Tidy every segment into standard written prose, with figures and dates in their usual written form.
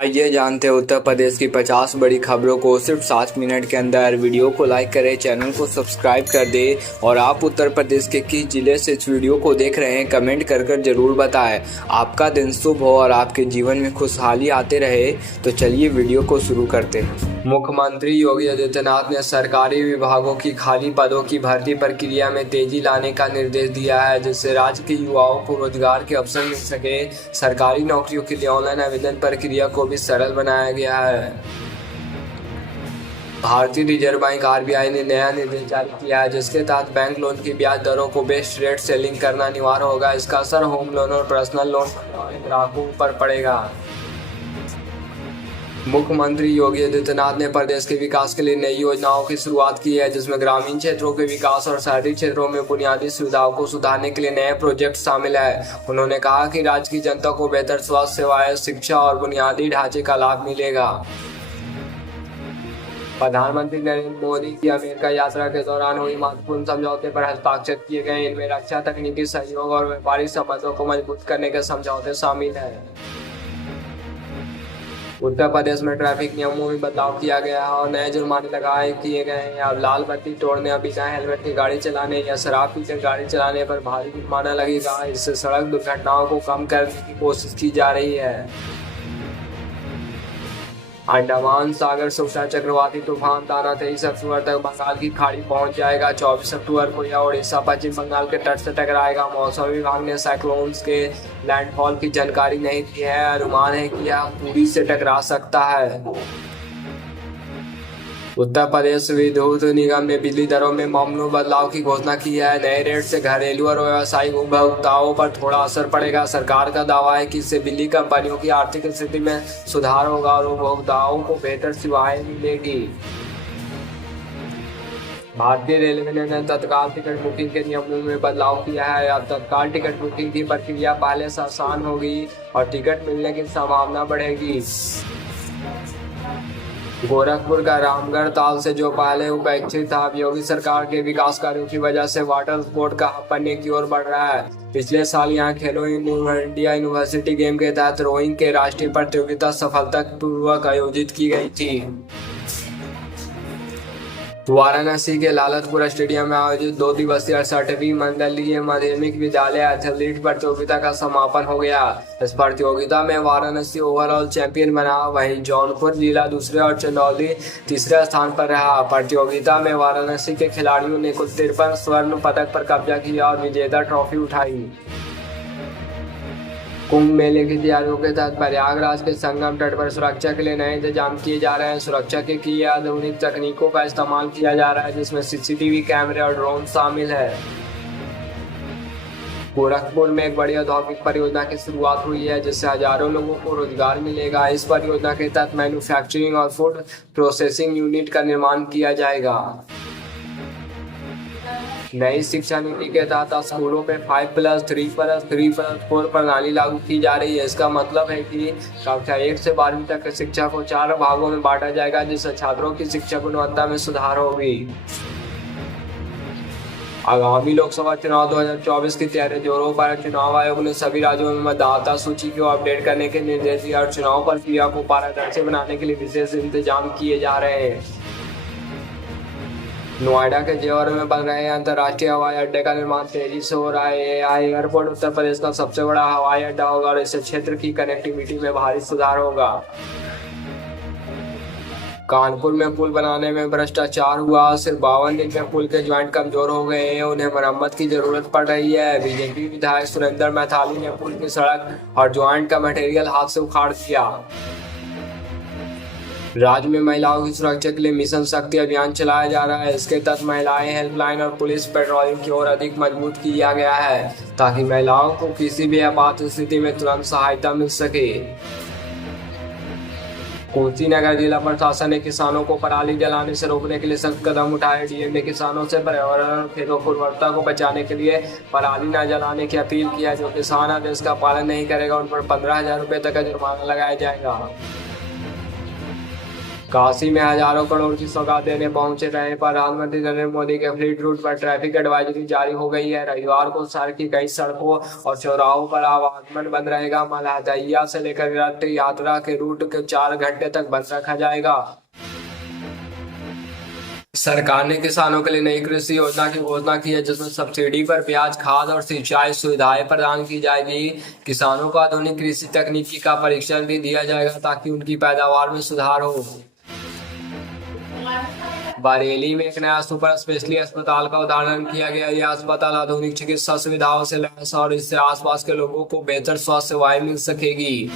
आइए जानते हैं उत्तर प्रदेश की 50 बड़ी खबरों को सिर्फ 7 मिनट के अंदर। वीडियो को लाइक करें, चैनल को सब्सक्राइब कर दें और आप उत्तर प्रदेश के किस जिले से इस वीडियो को देख रहे हैं कमेंट कर जरूर बताएं। आपका दिन शुभ हो और आपके जीवन में खुशहाली आते रहे। तो चलिए वीडियो को शुरू करते हैं। मुख्यमंत्री योगी आदित्यनाथ ने सरकारी विभागों की खाली पदों की भर्ती प्रक्रिया में तेजी लाने का निर्देश दिया है, जिससे राज्य के युवाओं को रोजगार के अवसर मिल सके। सरकारी नौकरियों के लिए ऑनलाइन आवेदन प्रक्रिया को भी सरल बनाया गया है। भारतीय रिजर्व बैंक आरबीआई ने नया निर्देश जारी किया है, जिसके तहत बैंक लोन की ब्याज दरों को बेस रेट से लिंक करना अनिवार्य होगा। इसका असर होम लोन और पर्सनल लोन ग्राहकों पर पड़ेगा। मुख्यमंत्री योगी आदित्यनाथ ने प्रदेश के विकास के लिए नई योजनाओं की शुरुआत की है, जिसमें ग्रामीण क्षेत्रों के विकास और शहरी क्षेत्रों में बुनियादी सुविधाओं को सुधारने के लिए नए प्रोजेक्ट शामिल है। उन्होंने कहा कि राज्य की जनता को बेहतर स्वास्थ्य सेवाएं, शिक्षा और बुनियादी ढांचे का लाभ मिलेगा। प्रधानमंत्री नरेंद्र मोदी की अमेरिका यात्रा के दौरान हुई महत्वपूर्ण समझौते पर हस्ताक्षर किए गए। इनमें रक्षा, तकनीकी सहयोग और व्यापारिक संबंधों को मजबूत करने के समझौते शामिल हैं। उत्तर प्रदेश में ट्रैफिक नियमों में बदलाव किया गया है और नए जुर्माने लगाए किए गए हैं। अब लाल बत्ती तोड़ने या बिना हेलमेट की गाड़ी चलाने या शराब पीकर गाड़ी चलाने पर भारी जुर्माना लगेगा। इससे सड़क दुर्घटनाओं को कम करने की कोशिश की जा रही है। अंडमान सागर से उठा चक्रवाती तूफान ताना 23 अक्टूबर तक बंगाल की खाड़ी पहुंच जाएगा। 24 अक्टूबर को यह उड़ीसा पश्चिम बंगाल के तट से टकराएगा। मौसम विभाग ने साइक्लोन्स के लैंडफॉल की जानकारी नहीं दी है। अनुमान है कि यह पुरी से टकरा सकता है। उत्तर प्रदेश विद्युत निगम ने बिजली दरों में मामूली बदलाव की घोषणा की है। नए रेट से घरेलू और व्यावसायिक उपभोक्ताओं पर थोड़ा असर पड़ेगा। सरकार का दावा है कि इससे बिजली कंपनियों की आर्थिक स्थिति में सुधार होगा और उपभोक्ताओं को बेहतर सेवाएं मिलेगी। भारतीय रेलवे ने तत्काल टिकट बुकिंग के नियमों में बदलाव किया है। अब तत्काल टिकट बुकिंग की प्रक्रिया पहले से आसान होगी और टिकट मिलने की संभावना बढ़ेगी। गोरखपुर का रामगढ़ ताल से जो पहले उपेक्षित था, अब योगी सरकार के विकास कार्यों की वजह से वाटर स्पोर्ट का हब बनने की ओर बढ़ रहा है। पिछले साल यहां खेलो इंडिया यूनिवर्सिटी गेम के तहत रोइंग के राष्ट्रीय प्रतियोगिता सफलतापूर्वक आयोजित की गई थी। वाराणसी के लालतपुर स्टेडियम में आयोजित 2 दिवसीय 68वीं मंडलीय माध्यमिक विद्यालय एथलीट प्रतियोगिता का समापन हो गया। इस प्रतियोगिता में वाराणसी ओवरऑल चैंपियन बना, वहीं जौनपुर जिला दूसरे और चंदौली तीसरे स्थान पर रहा। प्रतियोगिता में वाराणसी के खिलाड़ियों ने कुल 53 स्वर्ण पदक पर कब्जा किया और विजेता ट्रॉफी उठाई। कुंभ मेले की तैयारियों के तहत प्रयागराज के संगम तट पर सुरक्षा के लिए नए इंतजाम किए जा रहे हैं। सुरक्षा के लिए आधुनिक तकनीकों का इस्तेमाल किया जा रहा है, जिसमें सीसीटीवी कैमरे और ड्रोन शामिल है। गोरखपुर में एक बड़ी औद्योगिक परियोजना की शुरुआत हुई है, जिससे हजारों लोगों को रोजगार मिलेगा। इस परियोजना के तहत मैन्युफैक्चरिंग और फूड प्रोसेसिंग यूनिट का निर्माण किया जाएगा। नई शिक्षा नीति के तहत स्कूलों में 5+3+3+4 प्रणाली लागू की जा रही है। इसका मतलब है कि कक्षा 1 से 12वीं तक की शिक्षा को 4 भागों में बांटा जाएगा, जिससे छात्रों की शिक्षा गुणवत्ता में सुधार होगी। आगामी लोकसभा चुनाव 2024 की तैयारी जोरों पर। चुनाव आयोग ने सभी राज्यों में मतदाता सूची को अपडेट करने के निर्देश दिए और चुनाव प्रक्रिया को पारदर्शी बनाने के लिए विशेष इंतजाम किए जा रहे हैं। नोएडा के जेवर में बन रहे अंतर्राष्ट्रीय हवाई अड्डे का निर्माण तेजी से हो रहा है। एयरपोर्ट उत्तर प्रदेश का सबसे बड़ा हवाई अड्डा होगा और इससे क्षेत्र की कनेक्टिविटी में भारी सुधार होगा। कानपुर में पुल बनाने में भ्रष्टाचार हुआ। सिर्फ 52 दिन में पुल के ज्वाइंट कमजोर हो गए हैं, उन्हें मरम्मत की जरूरत पड़ रही है। बीजेपी विधायक सुरेंद्र मैथाली ने पुल की सड़क और ज्वाइंट का मटेरियल हाथ से उखाड़ दिया। राज्य में महिलाओं की सुरक्षा के लिए मिशन शक्ति अभियान चलाया जा रहा है। इसके तहत महिलाएं हेल्पलाइन और पुलिस पेट्रोलिंग की ओर अधिक मजबूत किया गया है, ताकि महिलाओं को किसी भी आपात स्थिति में तुरंत सहायता मिल सके। कुशीनगर जिला प्रशासन ने किसानों को पराली जलाने से रोकने के लिए सख्त कदम उठाए। डीएम ने किसानों से पर्यावरण और खेतों की उर्वरता को बचाने के लिए पराली न जलाने की अपील की है। जो किसान आदेश का पालन नहीं करेगा, उन पर 15,000 रुपये तक का जुर्माना लगाया जाएगा। काशी में हजारों करोड़ की सौगात देने पहुंचे रहे प्रधानमंत्री नरेंद्र मोदी के फ्लीट रूट पर ट्रैफिक एडवाइजरी जारी हो गई है। रविवार को शहर की कई सड़कों और चौराहों पर आवागमन बंद रहेगा। मलहदैया से लेकर रथ यात्रा के रूट को 4 घंटे तक बंद रखा जाएगा। सरकार ने किसानों के लिए नई कृषि योजना की घोषणा की है, जिसमें सब्सिडी पर प्याज, खाद और सिंचाई सुविधाएं प्रदान की जाएगी। किसानों को आधुनिक कृषि तकनीकी का प्रशिक्षण भी दिया जाएगा ताकि उनकी पैदावार में सुधार हो। बरेली में एक नया सुपर स्पेशलिटी अस्पताल का उद्घाटन किया गया। यह अस्पताल आधुनिक चिकित्सा सुविधाओं से लैस और इससे आसपास के लोगों को बेहतर स्वास्थ्य सेवाएं मिल सकेगी।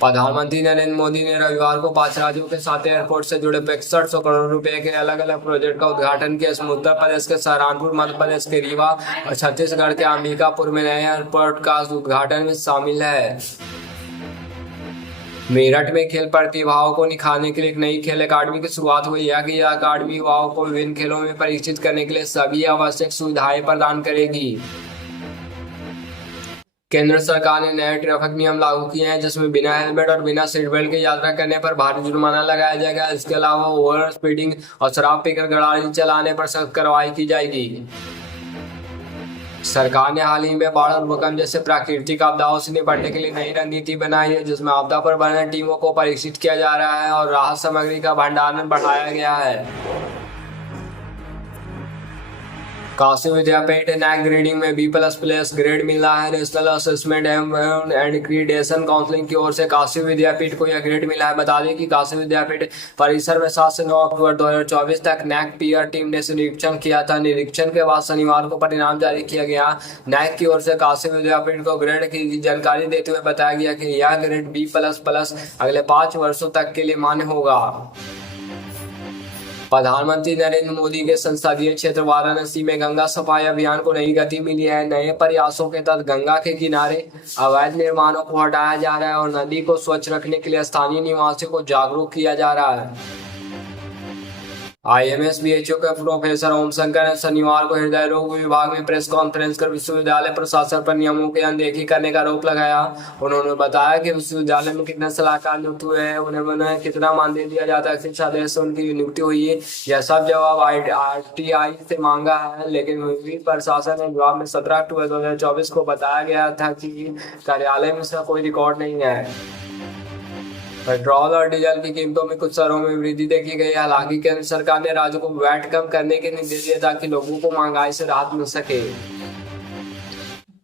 प्रधानमंत्री नरेंद्र मोदी ने रविवार को 5 राज्यों के साथ एयरपोर्ट से जुड़े 6500 करोड़ रुपए के अलग अलग प्रोजेक्ट का उद्घाटन किया। इसमें उत्तर प्रदेश के सहारनपुर, मध्य प्रदेश के रीवा और छत्तीसगढ़ के अंबिकापुर में नए एयरपोर्ट का उद्घाटन में शामिल है। मेरठ में खेल प्रतिभाओं को निखारने के लिए एक नई खेल अकादमी की शुरुआत हुई है। यह अकादमी युवाओं को विभिन्न खेलों में प्रशिक्षित करने के लिए सभी आवश्यक सुविधाएं प्रदान करेगी। केंद्र सरकार ने नए ट्रैफिक नियम लागू किए हैं, जिसमें बिना हेलमेट और बिना सीट बेल्ट की यात्रा करने पर भारी जुर्माना लगाया जाएगा। इसके अलावा ओवर स्पीडिंग और शराब पीकर गाड़ी चलाने पर सख्त कार्रवाई की जाएगी। सरकार ने हाल ही में बाढ़ और भूकंप जैसे प्राकृतिक आपदाओं से निपटने के लिए नई रणनीति बनाई है, जिसमें आपदा प्रबंधन टीमों को प्रशिक्षित किया जा रहा है और राहत सामग्री का भंडारण बढ़ाया गया है। काशी विद्यापीठ नैक ग्रेडिंग में B++ ग्रेड मिला है। National assessment and accreditation council की ओर से काशी विद्यापीठ को यह ग्रेड मिला है। बता दें कि काशी विद्यापीठ परिसर में 7 से 9 अक्टूबर 2024 तक नैक पीयर टीम ने निरीक्षण किया था। निरीक्षण के बाद शनिवार को परिणाम जारी किया गया। नैक की ओर से काशी विद्यापीठ को ग्रेड की जानकारी देते हुए बताया गया कि यह ग्रेड B++ अगले 5 वर्षों तक के लिए मान्य होगा। प्रधानमंत्री नरेंद्र मोदी के संसदीय क्षेत्र वाराणसी में गंगा सफाई अभियान को नई गति मिली है। नए प्रयासों के तहत गंगा के किनारे अवैध निर्माणों को हटाया जा रहा है और नदी को स्वच्छ रखने के लिए स्थानीय निवासियों को जागरूक किया जा रहा है। IMS-BHO के प्रोफेसर ओम शंकर ने शनिवार को हृदय रोग विभाग में प्रेस कॉन्फ्रेंस कर विश्वविद्यालय प्रशासन पर नियमों की अनदेखी करने का आरोप लगाया। उन्होंने बताया कि विश्वविद्यालय में कितने सलाहकार नियुक्त हुए हैं, उन्हें कितना मानदेय दिया जाता है, किस आदेश से उनकी नियुक्ति हुई है, यह सब जवाब RTI से मांगा है। लेकिन विभिन्न प्रशासन ने जवाब में 17 अक्टूबर 2024 को बताया गया था कि कार्यालय में इसका कोई रिकॉर्ड नहीं है। पेट्रोल और डीजल की कीमतों में कुछ शहरों में वृद्धि देखी गई। हालांकि केंद्र सरकार ने राज्यों को वैट कम करने के निर्देश दिए ताकि लोगों को महंगाई से राहत मिल सके।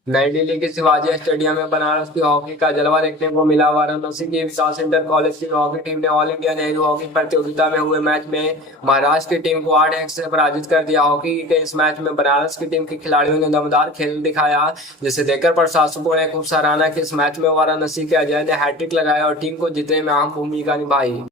नई दिल्ली के शिवाजी स्टेडियम में बनारस की हॉकी का जलवा देखने को मिला। वाराणसी की विकास इंटर कॉलेज की हॉकी टीम ने ऑल इंडिया नेहरू हॉकी प्रतियोगिता में हुए मैच में महाराष्ट्र की टीम को 8-1 से पराजित कर दिया। हॉकी के इस मैच में बनारस की टीम के खिलाड़ियों ने दमदार खेल दिखाया, जिसे देखकर प्रशंसकों ने खूब सराहना कि इस मैच में वाराणसी के अजय ने हैट्रिक लगाया और टीम को जीतने में अहम भूमिका निभाई।